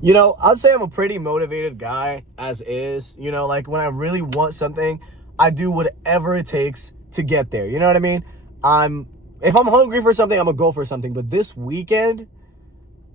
You know, I'd say I'm a pretty motivated guy as is. You know, like when I really want something, I do whatever it takes to get there. You know what I mean? I'm if I'm hungry for something, I'm gonna go for something. But this weekend,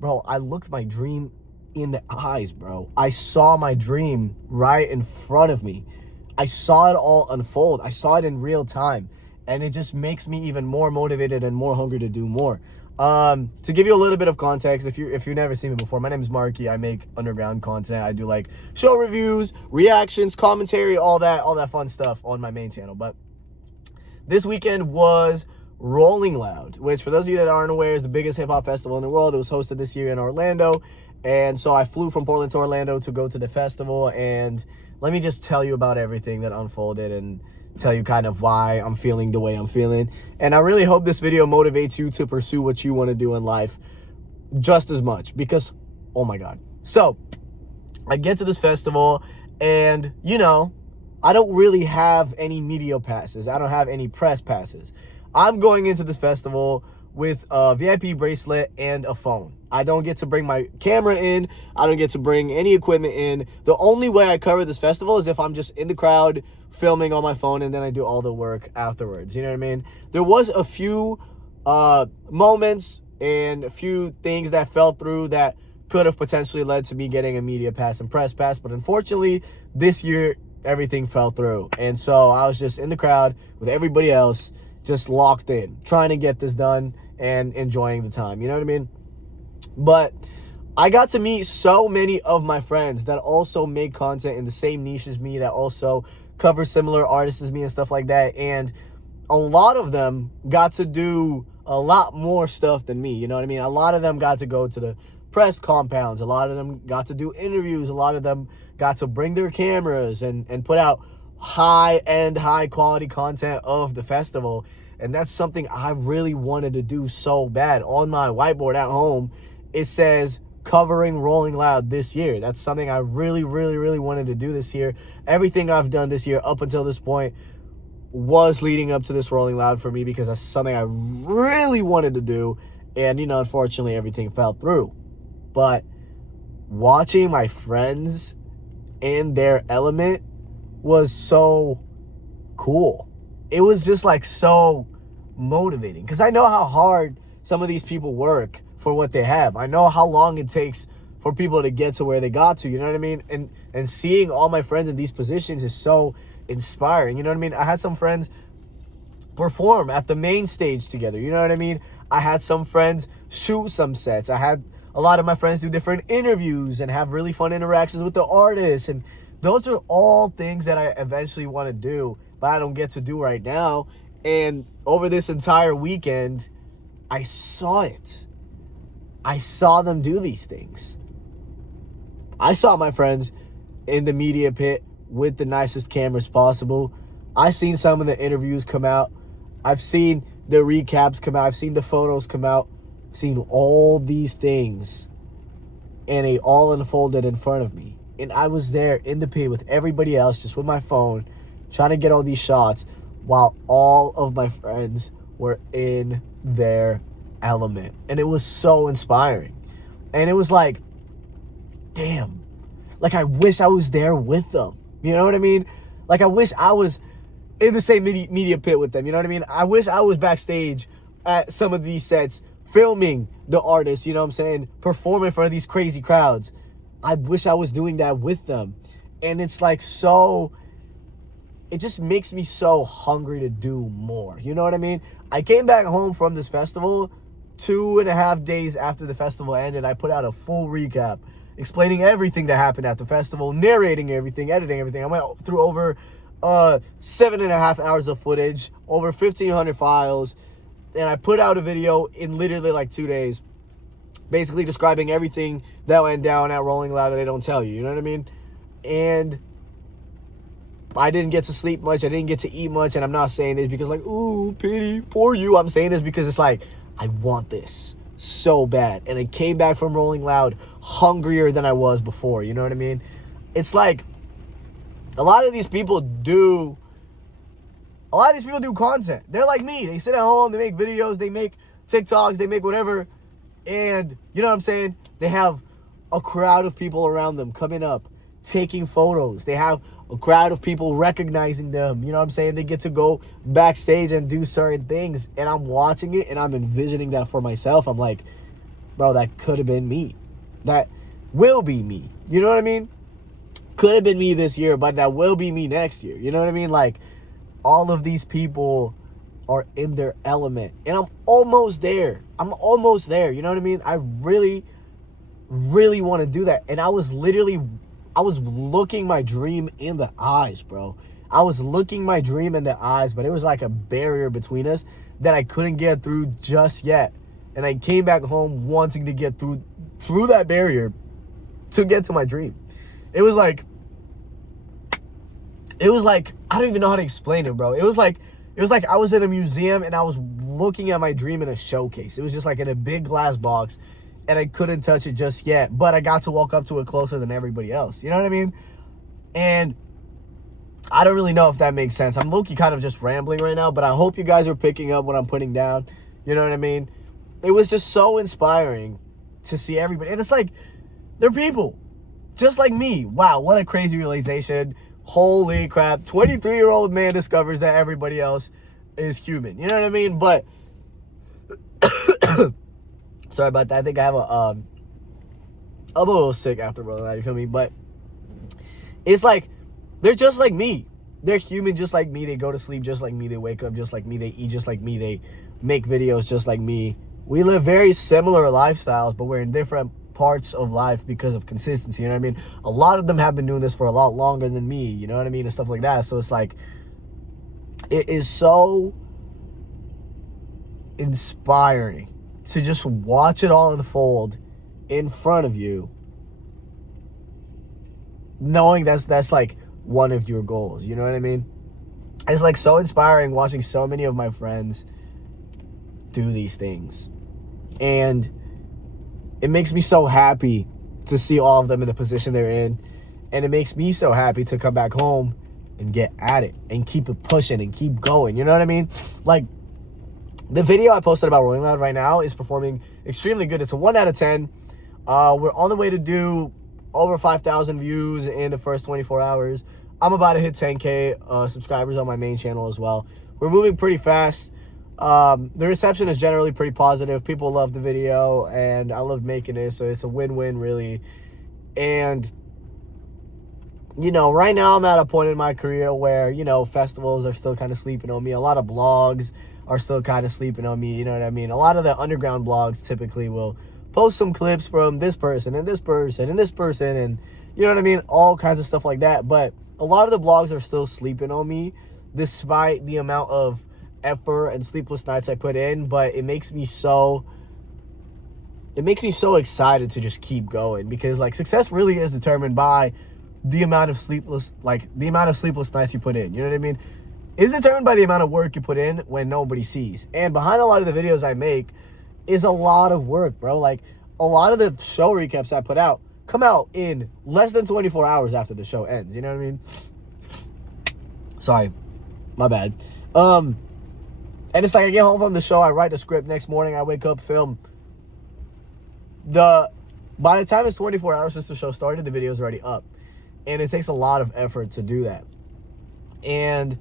bro, I looked my dream in the eyes, bro. I saw my dream right in front of me. I saw it all unfold. I saw it in real time. And it just makes me even more motivated and more hungry to do more. To give you a little bit of context, if you've never seen me before, my name is Marky. I make underground content. I do like show reviews, reactions, commentary, all that fun stuff on my main channel. But this weekend was Rolling Loud, which for those of you that aren't aware is the biggest hip hop festival in the world. It was hosted this year in Orlando. And so I flew from Portland to Orlando to go to the festival. And let me just tell you about everything that unfolded and tell you kind of why I'm feeling the way I'm feeling. And I really hope this video motivates you to pursue what you want to do in life just as much because, oh my God. So I get to this festival and, you know, I don't really have any media passes. I don't have any press passes. I'm going into this festival with a VIP bracelet and a phone. I don't get to bring my camera in. I don't get to bring any equipment in. The only way I cover this festival is if I'm just in the crowd filming on my phone and then I do all the work afterwards. You know what I mean? There was a few moments and a few things that fell through that could have potentially led to me getting a media pass and press pass. But unfortunately, this year, everything fell through. And so I was just in the crowd with everybody else, just locked in, trying to get this done and enjoying the time. You know what I mean? But I got to meet so many of my friends that also make content in the same niche as me, that also cover similar artists as me and stuff like that. And a lot of them got to do a lot more stuff than me. You know what I mean? A lot of them got to go to the press compounds. A lot of them got to do interviews. A lot of them got to bring their cameras and put out high-end, high-quality content of the festival. And that's something I really wanted to do so bad. On my whiteboard at home, it says covering Rolling Loud this year. That's something I really, really, really wanted to do this year. Everything I've done this year up until this point was leading up to this Rolling Loud for me because that's something I really wanted to do. And, you know, unfortunately, everything fell through. But watching my friends in their element was so cool. It was just like so motivating because I know how hard some of these people work for what they have. I know how long it takes for people to get to where they got to, you know what I mean? And seeing all my friends in these positions is so inspiring, you know what I mean? I had some friends perform at the main stage together, you know what I mean? I had some friends shoot some sets. I had a lot of my friends do different interviews and have really fun interactions with the artists. And those are all things that I eventually want to do, but I don't get to do right now. And over this entire weekend, I saw it. I saw them do these things. I saw my friends in the media pit with the nicest cameras possible. I've seen some of the interviews come out. I've seen the recaps come out. I've seen the photos come out. I've seen all these things, and it all unfolded in front of me. And I was there in the pit with everybody else, just with my phone, trying to get all these shots while all of my friends were in their element. And it was so inspiring. And it was like, damn, like I wish I was there with them. You know what I mean? Like I wish I was in the same media pit with them. You know what I mean? I wish I was backstage at some of these sets filming the artists, you know what I'm saying? Performing for these crazy crowds. I wish I was doing that with them. And it's like so, it just makes me so hungry to do more. You know what I mean? I came back home from this festival 2.5 days after the festival ended. I put out a full recap explaining everything that happened at the festival, narrating everything, editing everything. I went through over 7.5 hours of footage, over 1,500 files, and I put out a video in literally like 2 days, basically describing everything that went down at Rolling Loud that they don't tell you, you know what I mean? And I didn't get to sleep much, I didn't get to eat much, and I'm not saying this because like, ooh, pity, poor you. I'm saying this because it's like, I want this so bad. And I came back from Rolling Loud hungrier than I was before, you know what I mean? It's like, a lot of these people do content. They're like me. They sit at home, they make videos, they make TikToks, they make whatever. And you know what I'm saying? They have a crowd of people around them coming up, taking photos. They have a crowd of people recognizing them. You know what I'm saying? They get to go backstage and do certain things. And I'm watching it and I'm envisioning that for myself. I'm like, bro, that could have been me. That will be me. You know what I mean? Could have been me this year, but that will be me next year. You know what I mean? Like, all of these people are in their element. And I'm almost there. You know what I mean? I really, really want to do that. And I was looking my dream in the eyes, bro. I was looking my dream in the eyes, but it was like a barrier between us that I couldn't get through just yet. And I came back home wanting to get through that barrier to get to my dream. It was like, I don't even know how to explain it, bro. It was like I was in a museum and I was looking at my dream in a showcase. It was just like in a big glass box and I couldn't touch it just yet, but I got to walk up to it closer than everybody else. You know what I mean? And I don't really know if that makes sense. I'm low-key kind of just rambling right now, but I hope you guys are picking up what I'm putting down. You know what I mean? It was just so inspiring to see everybody. And it's like, they're people just like me. Wow, what a crazy realization. Holy crap. 23-year-old man discovers that everybody else is human. You know what I mean? But sorry about that. I think I have I'm a little sick after rolling out, you feel me? But it's like, they're just like me. They're human just like me. They go to sleep just like me. They wake up just like me. They eat just like me. They make videos just like me. We live very similar lifestyles, but we're in different parts of life because of consistency. You know what I mean? A lot of them have been doing this for a lot longer than me. You know what I mean? And stuff like that. So it's like, it is so inspiring to just watch it all unfold in front of you, knowing that's like one of your goals. You know what I mean? It's like so inspiring watching so many of my friends do these things. And it makes me so happy to see all of them in the position they're in. And it makes me so happy to come back home and get at it and keep it pushing and keep going. You know what I mean? Like, the video I posted about Rolling Loud right now is performing extremely good. It's a 1 out of 10. We're on the way to do over 5,000 views in the first 24 hours. I'm about to hit 10K subscribers on my main channel as well. We're moving pretty fast. The reception is generally pretty positive. People love the video and I love making it, so it's a win-win really. And you know, right now I'm at a point in my career where, you know, festivals are still kind of sleeping on me. A lot of blogs are still kind of sleeping on me, you know what I mean? A lot of the underground blogs typically will post some clips from this person and this person and this person and, you know what I mean? All kinds of stuff like that. But a lot of the blogs are still sleeping on me despite the amount of effort and sleepless nights I put in. But it makes me so excited to just keep going, because like success really is determined by the amount of sleepless nights you put in. You know what I mean? It's determined by the amount of work you put in when nobody sees. And behind a lot of the videos I make is a lot of work, bro. Like, a lot of the show recaps I put out come out in less than 24 hours after the show ends. You know what I mean? Sorry, my bad. And it's like I get home from the show, I write the script, next morning I wake up, film. By the time it's 24 hours since the show started, the video's already up. And it takes a lot of effort to do that. And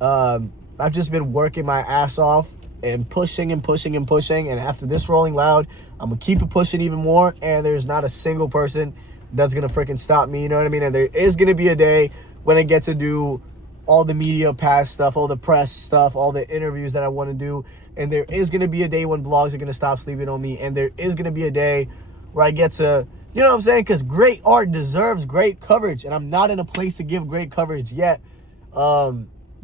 I've just been working my ass off and pushing and pushing and pushing. And after this Rolling Loud, I'm going to keep it pushing even more. And there's not a single person that's going to freaking stop me. You know what I mean? And there is going to be a day when I get to do all the media pass stuff, all the press stuff, all the interviews that I want to do. And there is going to be a day when blogs are going to stop sleeping on me. And there is going to be a day where I get to, you know what I'm saying? Because great art deserves great coverage. And I'm not in a place to give great coverage yet.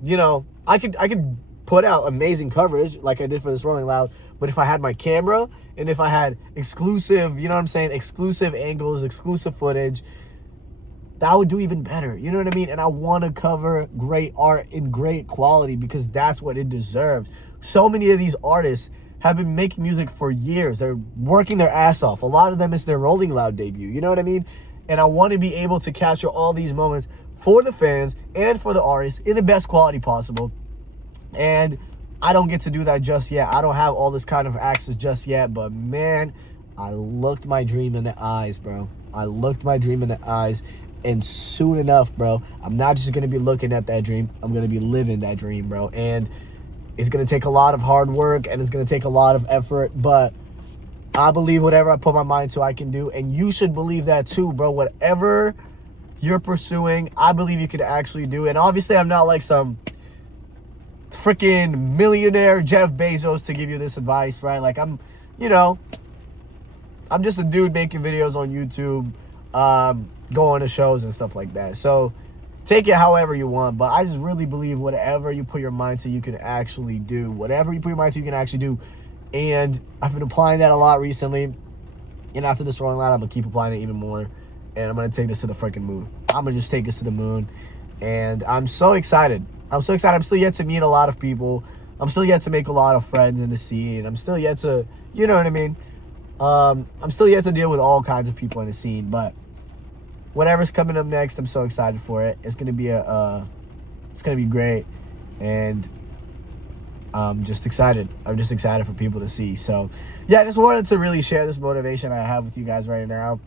You know, I could put out amazing coverage like I did for this Rolling Loud. But if I had my camera and if I had exclusive, you know what I'm saying? Exclusive angles, exclusive footage, that would do even better. You know what I mean? And I want to cover great art in great quality because that's what it deserves. So many of these artists have been making music for years. They're working their ass off. A lot of them is their Rolling Loud debut. You know what I mean? And I want to be able to capture all these moments for the fans and for the artists in the best quality possible. And I don't get to do that just yet. I don't have all this kind of access just yet. But man, I looked my dream in the eyes, bro. I looked my dream in the eyes. And soon enough, bro, I'm not just going to be looking at that dream. I'm going to be living that dream, bro. And it's going to take a lot of hard work and it's going to take a lot of effort. But I believe whatever I put my mind to, I can do. And you should believe that too, bro. Whatever you're pursuing, I believe you can actually do. And obviously, I'm not like some freaking millionaire Jeff Bezos to give you this advice, right? Like, I'm just a dude making videos on YouTube, going to shows and stuff like that. So take it however you want, but I just really believe whatever you put your mind to, you can actually do. Whatever you put your mind to, you can actually do. And I've been applying that a lot recently. And after this rolling out, I'm going to keep applying it even more. And I'm going to take this to the freaking moon. I'm going to just take this to the moon. And I'm so excited. I'm so excited. I'm still yet to meet a lot of people. I'm still yet to make a lot of friends in the scene. I'm still yet to, you know what I mean? I'm still yet to deal with all kinds of people in the scene. But whatever's coming up next, I'm so excited for it. It's going to be it's going to be great. And I'm just excited. I'm just excited for people to see. So, yeah, I just wanted to really share this motivation I have with you guys right now.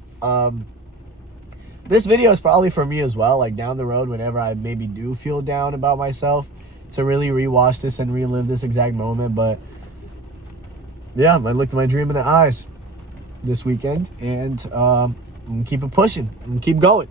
This video is probably for me as well, like down the road, whenever I maybe do feel down about myself, to really rewatch this and relive this exact moment. But yeah, I looked my dream in the eyes this weekend, and I'm gonna keep it pushing. I'm gonna keep going.